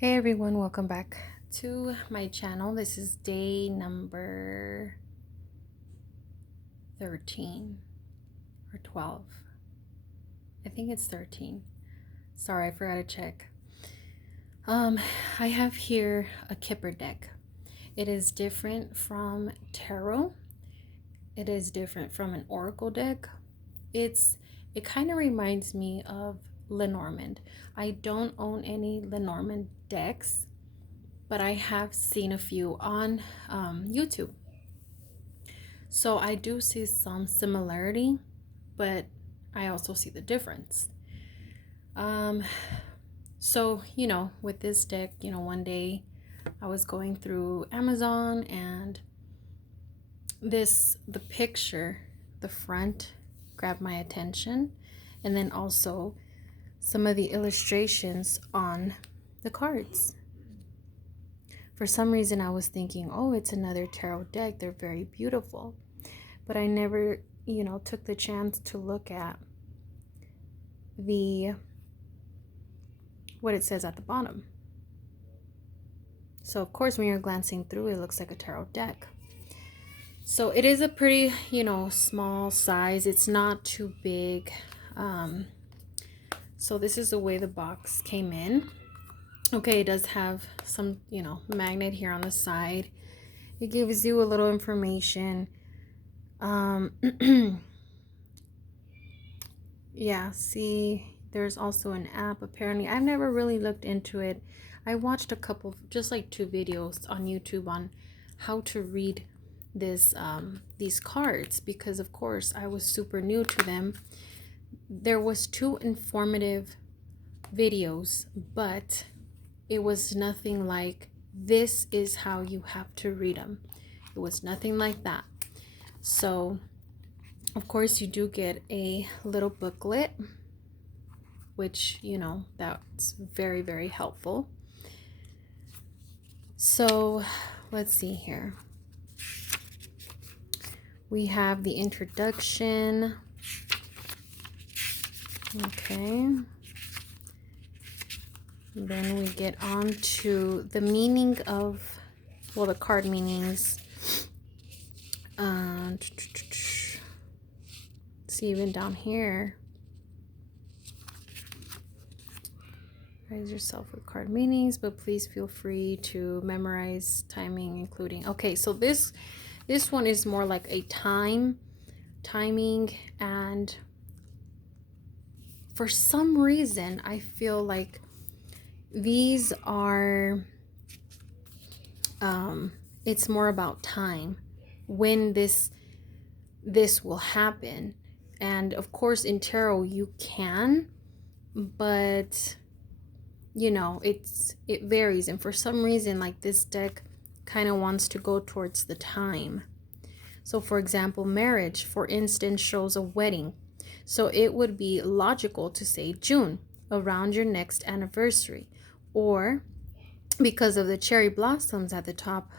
Hey everyone, welcome back to my channel. This is day number 13 or 12. I think it's 13. Sorry, I forgot to check. I have here a Kipper deck. It is different from tarot. It is different from an oracle deck. It kind of reminds me of Lenormand. I don't own any Lenormand decks, but I have seen a few on YouTube. So I do see some similarity, but I also see the difference. So, with this deck, one day I was going through Amazon and the picture, the front grabbed my attention, and then also some of the illustrations on the cards. For some reason, I was thinking, oh, it's another tarot deck. They're very beautiful. But I never, took the chance to look at what it says at the bottom. So, of course, when you're glancing through, it looks like a tarot deck. So it is a pretty, small size. It's not too big. So this is the way the box came in. Okay, it does have some, magnet here on the side. It gives you a little information. Yeah, see, there's also an app. Apparently, I've never really looked into it. I watched a couple, just like 2 videos on YouTube on how to read these cards, because of course I was super new to them. There was 2 informative videos, but it was nothing like, this is how you have to read them. It was nothing like that. So, of course, you do get a little booklet, which, that's very, very helpful. So, let's see here. We have the introduction. Okay. Then we get on to the meaning of, the card meanings. See, even down here, raise yourself with card meanings, but please feel free to memorize timing, including. Okay, so this one is more like a timing, and for some reason I feel like these are it's more about time, when this will happen. And of course in tarot you can, but it varies, and for some reason, like, this deck kind of wants to go towards the time. So for example, marriage, for instance, shows a wedding. So it would be logical to say June, around your next anniversary. Or, because of the cherry blossoms at the top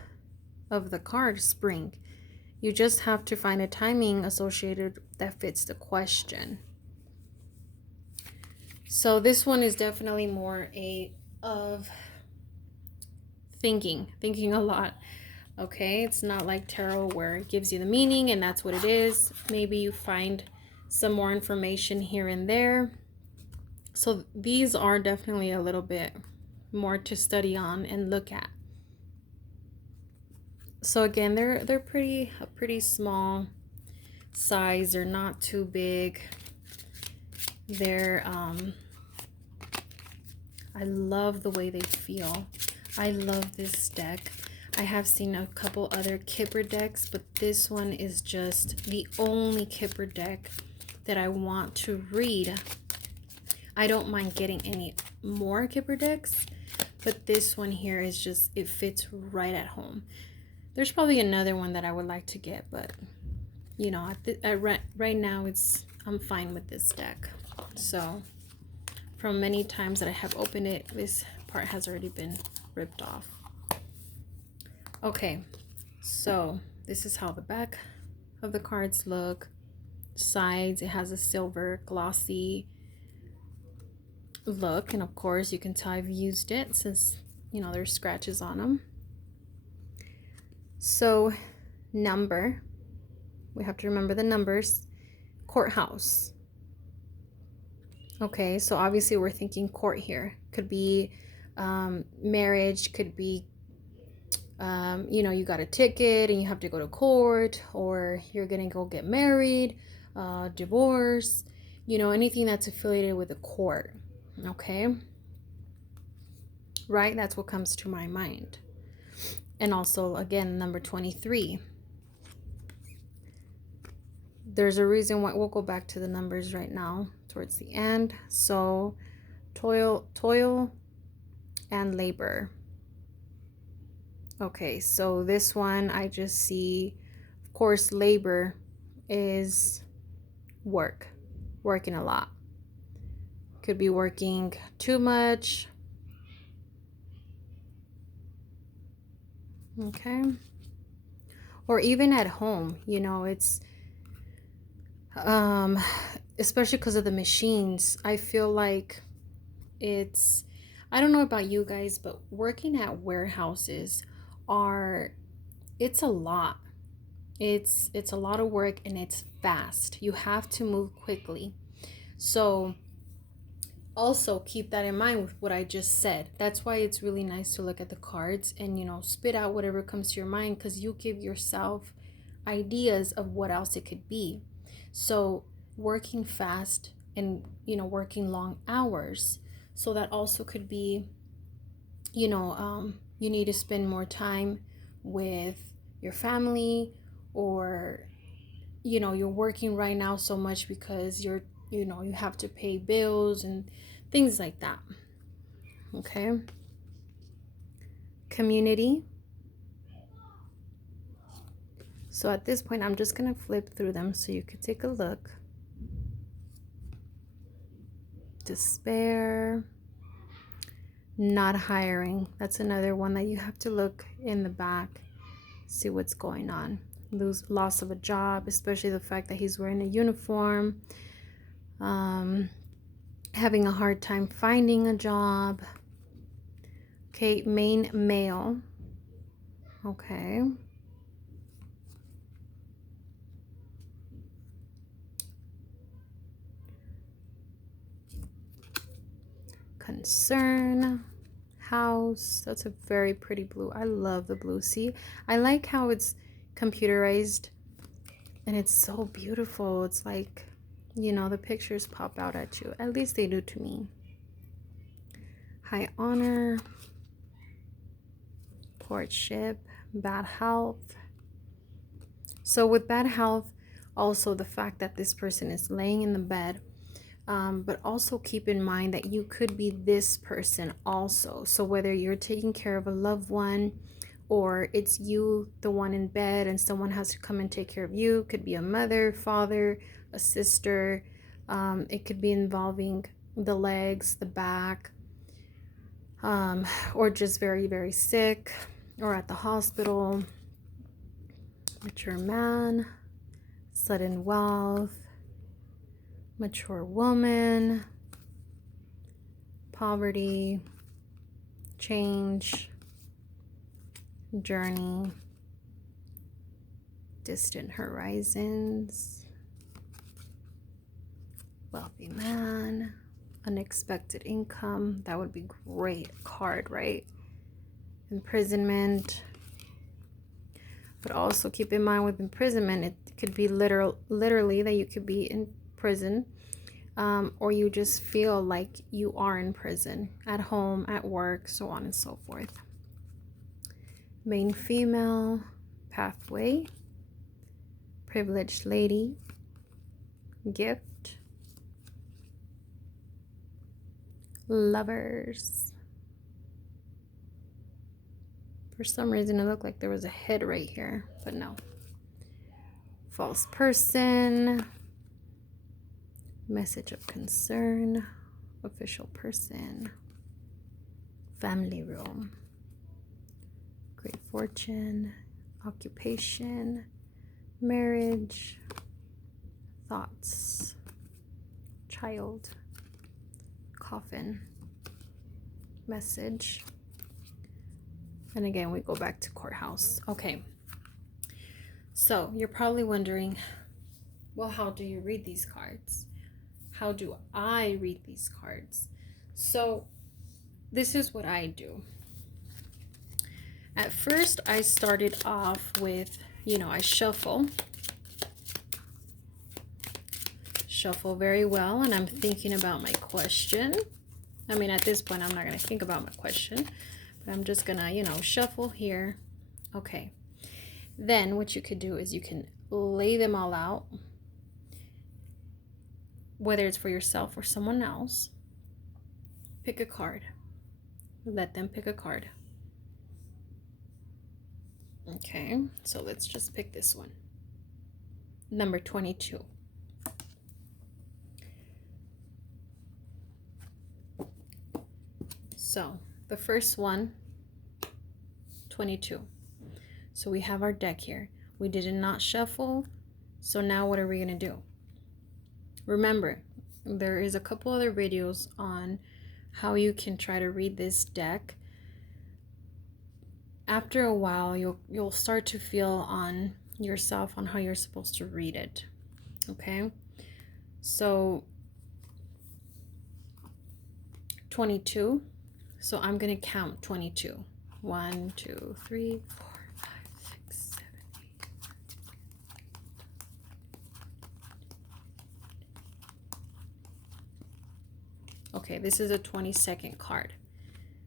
of the card, spring. You just have to find a timing associated that fits the question. So this one is definitely more of thinking a lot. Okay, it's not like tarot where it gives you the meaning and that's what it is. Maybe you find some more information here and there. So these are definitely a little bit more to study on and look at. So again, they're a pretty small size. They're not too big. They're I love the way they feel. I love this deck. I have seen a couple other Kipper decks, but this one is just the only Kipper deck that I want to read. I don't mind getting any more Kipper decks, but this one here is just, it fits right at home. There's probably another one that I would like to get, but right now I'm fine with this deck. So from many times that I have opened it, this part has already been ripped off. Okay, so this is how the back of the cards look. Sides, it has a silver glossy look, and of course you can tell I've used it since you know, there's scratches on them. So number, we have to remember the numbers. Courthouse. Okay, so obviously we're thinking court here. Could be marriage, could be, you know, you got a ticket and you have to go to court, or you're gonna go get married, divorce, you know, anything that's affiliated with a court. Okay, right? That's what comes to my mind. And also, again, number 23. There's a reason why. We'll go back to the numbers right now towards the end. So toil and labor. Okay, so this one I just see, of course, labor is working a lot. Could be working too much. Okay, or even at home, you know, it's especially because of the machines. I feel like it's, I don't know about you guys, but working at warehouses it's a lot. It's a lot of work, and it's fast. You have to move quickly. So also keep that in mind with what I just said. That's why it's really nice to look at the cards and, you know, spit out whatever comes to your mind, because you give yourself ideas of what else it could be. So working fast and, you know, working long hours. So that also could be, you know, you need to spend more time with your family, or, you know, you're working right now so much because you're, you know, you have to pay bills and things like that. Okay. Community. So at this point, I'm just going to flip through them so you could take a look. Despair. Not hiring. That's another one that you have to look in the back, see what's going on. Loss of a job, especially the fact that he's wearing a uniform. Having a hard time finding a job. Okay, main male. Okay. Concern. House. That's a very pretty blue. I love the blue. See, I like how it's computerized and it's so beautiful. It's like, you know, the pictures pop out at you. At least they do to me. High honor. Courtship. Bad health. So with bad health, also the fact that this person is laying in the bed, but also keep in mind that you could be this person also. So whether you're taking care of a loved one, or it's you, the one in bed, and someone has to come and take care of you, could be a mother, father, a sister. It could be involving the legs, the back, or just very, very sick, or at the hospital. Mature man, sudden wealth, mature woman, poverty, change, journey, distant horizons, wealthy man, unexpected income. That would be great card, right? Imprisonment. But also keep in mind with imprisonment, it could be literally that you could be in prison, or you just feel like you are in prison, at home, at work, so on and so forth. Main female, pathway, privileged lady, gift, lovers. For some reason, it looked like there was a head right here, but no. False person, message of concern, official person, family room, great fortune, occupation, marriage, thoughts, child, coffin, message, And again, we go back to courthouse. Okay. So you're probably wondering, well, how do you read these cards? How do I read these cards? So this is what I do. At first, I started off with, I shuffle very well, and I'm thinking about my question. I mean, at this point, I'm not going to think about my question, but I'm just going to, shuffle here. Okay. Then what you could do is you can lay them all out, whether it's for yourself or someone else. Pick a card. Let them pick a card. Okay, so let's just pick this one. Number 22. So the first one, 22. So we have our deck here. We did not shuffle. So now what are we going to do? Remember, there is a couple other videos on how you can try to read this deck. After a while, you'll start to feel on yourself on how you're supposed to read it. Okay? So 22. So I'm going to count 22. 1, 2, 3, 4, 5, 6, 7, 8. Okay, this is a 22nd card.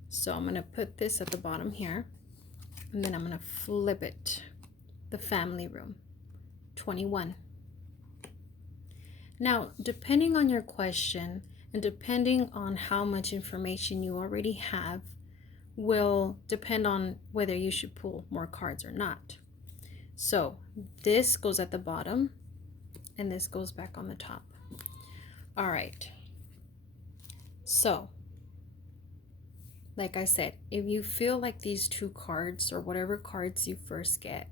So I'm going to put this at the bottom here. And then I'm going to flip it. The family room. 21. Now, depending on your question and depending on how much information you already have, will depend on whether you should pull more cards or not. So this goes at the bottom and this goes back on the top. All right. So, like I said, if you feel like these two cards or whatever cards you first get,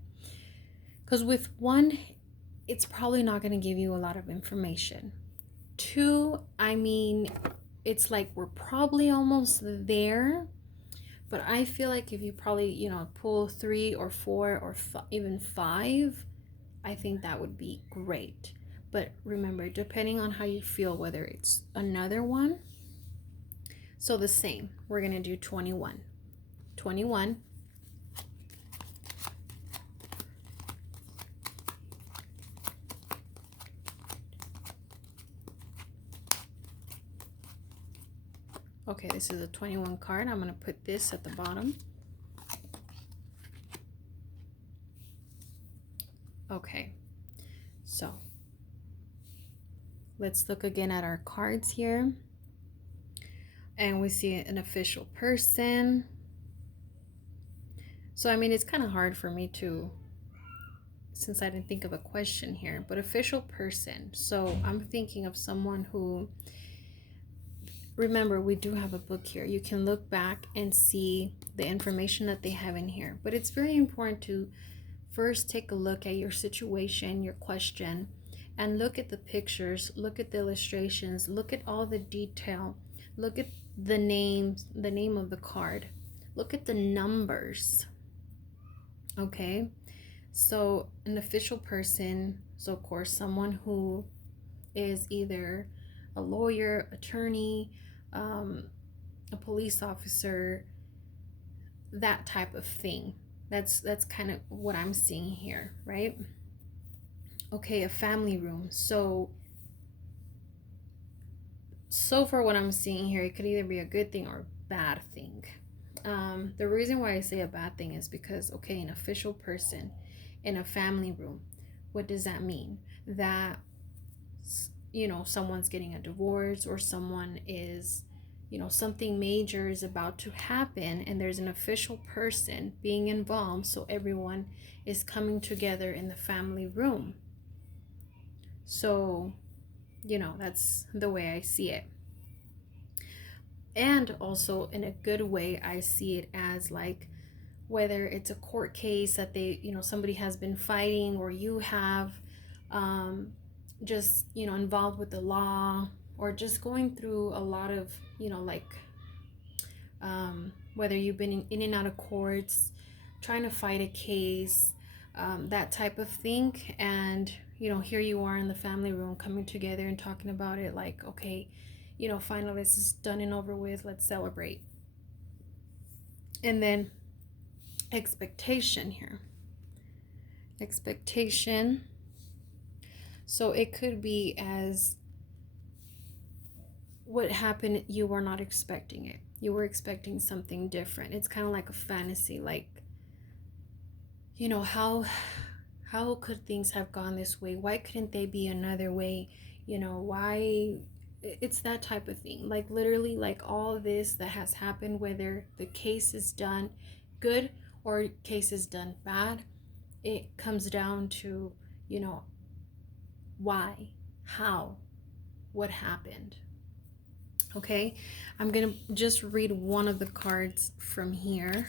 because with one, it's probably not going to give you a lot of information. Two, I mean, it's like we're probably almost there. But I feel like if you probably, pull 3 or 4 or even 5, I think that would be great. But remember, depending on how you feel, whether it's another one. So the same, we're going to do 21. 21. Okay, this is a 21 card. I'm going to put this at the bottom. Okay, so let's look again at our cards here. And we see an official person. So, I mean, it's kind of hard for me to, since I didn't think of a question here, but official person. So I'm thinking of someone who, remember, we do have a book here. You can look back and see the information that they have in here. But it's very important to first take a look at your situation, your question, and look at the pictures, look at the illustrations, look at all the detail, look at the names, the name of the card, look at the numbers. Okay, so an official person, so of course someone who is either a lawyer, attorney, a police officer, that type of thing. That's kind of what I'm seeing here, right? Okay, a family room. So far what I'm seeing here, it could either be a good thing or a bad thing. The reason why I say a bad thing is because, okay, an official person in a family room, what does that mean? That, someone's getting a divorce, or someone is, something major is about to happen, and there's an official person being involved, so everyone is coming together in the family room. So, that's the way I see it. And also in a good way, I see it as like, whether it's a court case that they, somebody has been fighting, or you have just, involved with the law, or just going through a lot of, whether you've been in and out of courts, trying to fight a case, that type of thing. And, here you are in the family room coming together and talking about it like, okay, finally this is done and over with. Let's celebrate. And then expectation here. Expectation. So it could be as what happened, you were not expecting it. You were expecting something different. It's kind of like a fantasy, like, how could things have gone this way? Why couldn't they be another way? Why? It's that type of thing. Like literally, like all of this that has happened, whether the case is done good or case is done bad, it comes down to, why, how, what happened. Okay, I'm gonna just read one of the cards from here.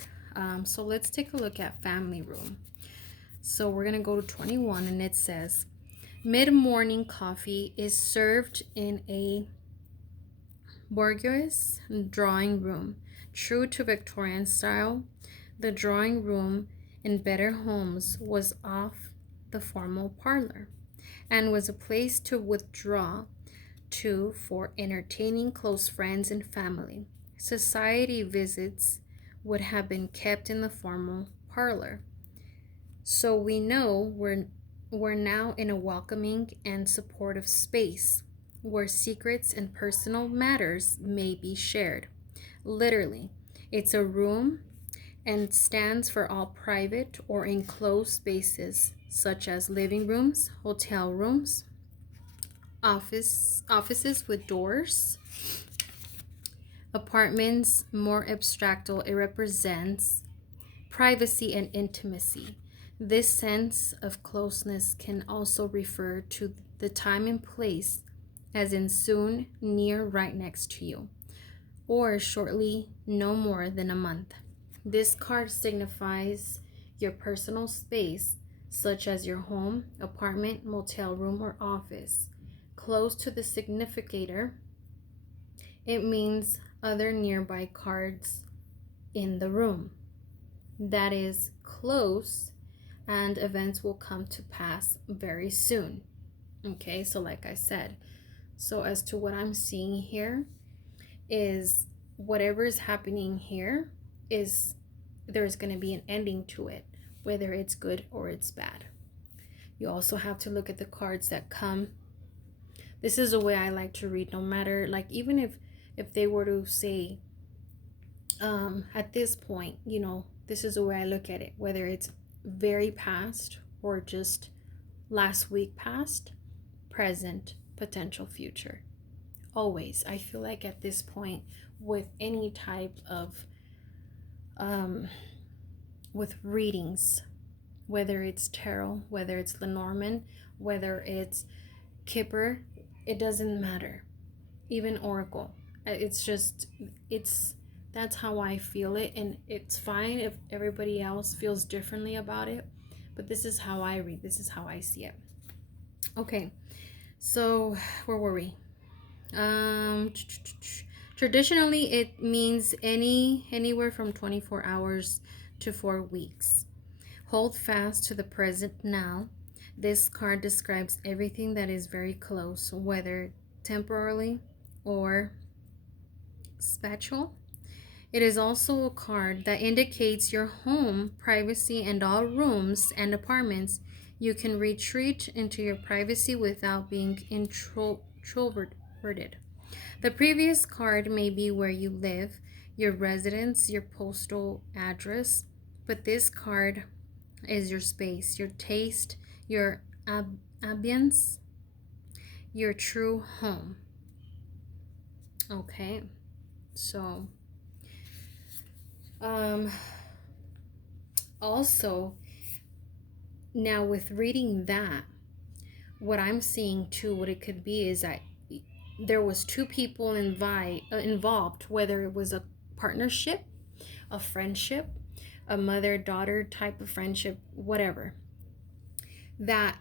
So let's take a look at family room. So we're gonna go to 21, and it says, mid-morning coffee is served in a bourgeois drawing room. True to Victorian style, the drawing room in better homes was off the formal parlor and was a place to withdraw to for entertaining close friends and family. Society visits would have been kept in the formal parlor. So we know we're now in a welcoming and supportive space where secrets and personal matters may be shared. Literally, it's a room and stands for all private or enclosed spaces such as living rooms, hotel rooms, offices with doors, apartments. More abstractal, it represents privacy and intimacy. This sense of closeness can also refer to the time and place, as in soon, near, right next to you, or shortly, no more than a month. This card signifies your personal space, such as your home, apartment, motel room, or office. Close to the significator, it means other nearby cards in the room. That is close, and events will come to pass very soon. Okay, so like I said, so as to what I'm seeing here is whatever is happening here is there's going to be an ending to it, whether it's good or it's bad. You also have to look at the cards that come. This is the way I like to read, no matter, like, even if they were to say, at this point, this is the way I look at it, whether it's very past or just last week past, present, potential future. Always, I feel like at this point, with any type of with readings, whether it's tarot, whether it's Lenormand, whether it's Kipper, it doesn't matter. Even Oracle, that's how I feel it, and it's fine if everybody else feels differently about it, but this is how I read, this is how I see it. Okay, so where were we? Traditionally, it means anywhere from 24 hours to 4 weeks. Hold fast to the present now. This card describes everything that is very close, whether temporarily or spatial. It is also a card that indicates your home, privacy, and all rooms and apartments. You can retreat into your privacy without being introverted. The previous card may be where you live, your residence, your postal address, but this card is your space, your taste, your ambience, your true home. Okay, so also, now with reading that, what I'm seeing too, what it could be is that there was two people involved, whether it was a partnership, a friendship, a mother-daughter type of friendship, whatever, that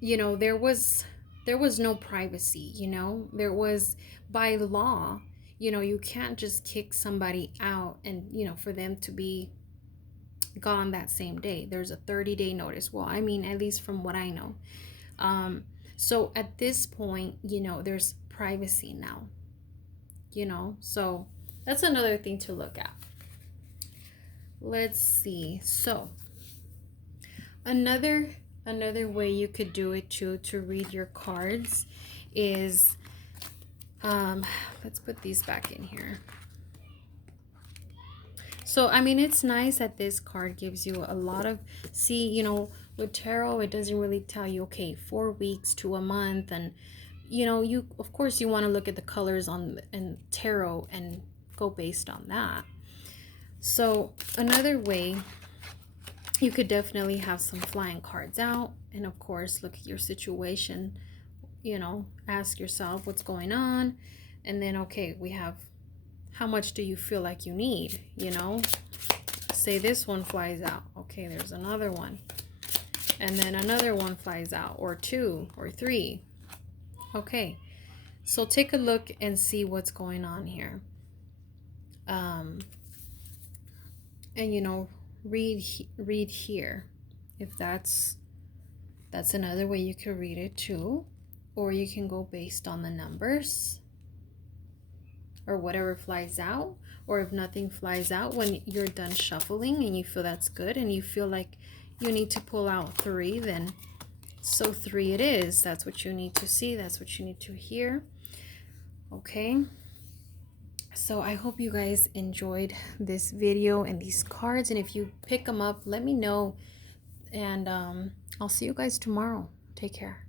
there was no privacy. There was, by law, You know, you can't just kick somebody out and, you know, for them to be gone that same day. There's a 30-day notice. Well, I mean, at least from what I know. So at this point, you know, there's privacy now, you know, so that's another thing to look at. Let's see. So another way you could do it too, to read your cards, is let's put these back in here. So I mean, it's nice that this card gives you a lot of, see, you know, with tarot it doesn't really tell you, okay, 4 weeks to a month, and you know, you of course you want to look at the colors on in tarot and go based on that. So another way, you could definitely have some flying cards out, and of course look at your situation, you know, ask yourself what's going on, and then okay, we have how much do you feel like you need, you know, say this one flies out, okay, there's another one, and then another one flies out, or 2 or 3. Okay, so take a look and see what's going on here. And you know, read here, if that's another way you could read it too, or you can go based on the numbers or whatever flies out, or if nothing flies out when you're done shuffling and you feel that's good and you feel like you need to pull out 3, then so 3 it is. That's what you need to see, that's what you need to hear. Okay, so I hope you guys enjoyed this video and these cards, and if you pick them up, let me know, and I'll see you guys tomorrow. Take care.